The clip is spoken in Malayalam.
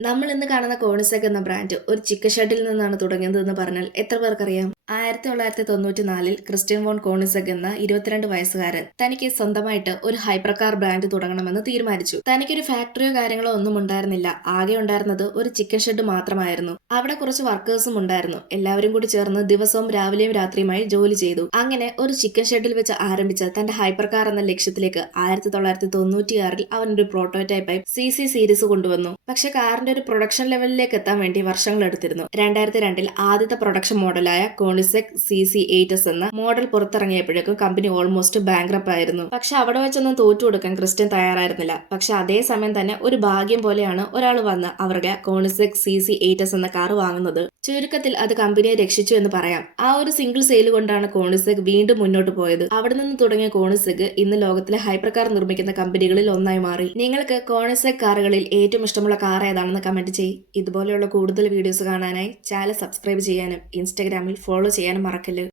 നമ്മൾ ഇന്ന് കാണുന്ന കോണിസെക് എന്ന ബ്രാൻഡ് ഒരു ചിക്കൻ ഷെഡിൽ നിന്നാണ് തുടങ്ങിയതെന്ന് പറഞ്ഞാൽ എത്ര പേർക്കറിയാം? 1994 ക്രിസ്റ്റ്യൻ വോൺ കോണിസെക് എന്ന 22 വയസ്സുകാരൻ തനിക്ക് സ്വന്തമായിട്ട് ഒരു ഹൈപ്പർ കാർ ബ്രാൻഡ് തുടങ്ങണമെന്ന് തീരുമാനിച്ചു. തനിക്കൊരു ഫാക്ടറിയോ കാര്യങ്ങളോ ഒന്നും ഉണ്ടായിരുന്നില്ല. ആകെ ഉണ്ടായിരുന്നത് ഒരു ചിക്കൻ ഷെഡ് മാത്രമായിരുന്നു. അവിടെ കുറച്ച് വർക്കേഴ്സും ഉണ്ടായിരുന്നു. എല്ലാവരും കൂടി ചേർന്ന് ദിവസവും രാവിലെയും രാത്രിയുമായി ജോലി ചെയ്തു. അങ്ങനെ ഒരു ചിക്കൻ ഷെഡിൽ വെച്ച് ആരംഭിച്ച തന്റെ ഹൈപ്പർ കാർ എന്ന ലക്ഷ്യത്തിലേക്ക് 1996 അവനൊരു പ്രോട്ടോടൈപ്പായി CC സീരീസ് കൊണ്ടുവന്നു. പക്ഷെ കാറിന്റെ ഒരു പ്രൊഡക്ഷൻ ലെവലിലേക്ക് എത്താൻ വേണ്ടി വർഷങ്ങൾ എടുത്തിരുന്നു. 2002 ആദ്യത്തെ പ്രൊഡക്ഷൻ മോഡലായ കോണിസെക് CC8S എന്ന മോഡൽ പുറത്തിറങ്ങിയപ്പോഴേക്കും കമ്പനി ഓൾമോസ്റ്റ് ബാങ്ക്രപ്റ്റ് ആയിരുന്നു. പക്ഷെ അവിടെ വെച്ചൊന്നും തോറ്റു കൊടുക്കാൻ ക്രിസ്റ്റ്യൻ തയ്യാറായിരുന്നില്ല. പക്ഷെ അതേസമയം തന്നെ ഒരു ഭാഗ്യം പോലെയാണ് ഒരാൾ വന്ന് അവരുടെ കോണിസെക് CC8S എന്ന കാർ വാങ്ങുന്നത്. ചുരുക്കത്തിൽ അത് കമ്പനിയെ രക്ഷിച്ചു എന്ന് പറയാം. ആ ഒരു സിംഗിൾ സെയിൽ കൊണ്ടാണ് കോണിസെക് വീണ്ടും മുന്നോട്ട് പോയത്. അവിടെ നിന്ന് തുടങ്ങിയ കോണിസെക് ഇന്ന് ലോകത്തിലെ ഹൈപ്പർ കാർ നിർമ്മിക്കുന്ന കമ്പനികളിൽ ഒന്നായി മാറി. നിങ്ങൾക്ക് കോണിസെക് കാറുകളിൽ ഏറ്റവും ഇഷ്ടമുള്ള കാർ ഏതാണെന്ന് കമന്റ് ചെയ്യ്. ഇതുപോലെയുള്ള കൂടുതൽ വീഡിയോസ് കാണാനായി ചാനൽ സബ്സ്ക്രൈബ് ചെയ്യാനും ഇൻസ്റ്റാഗ്രാമിൽ ഫോളോ ചെയ്യാനും മറക്കല്ല്.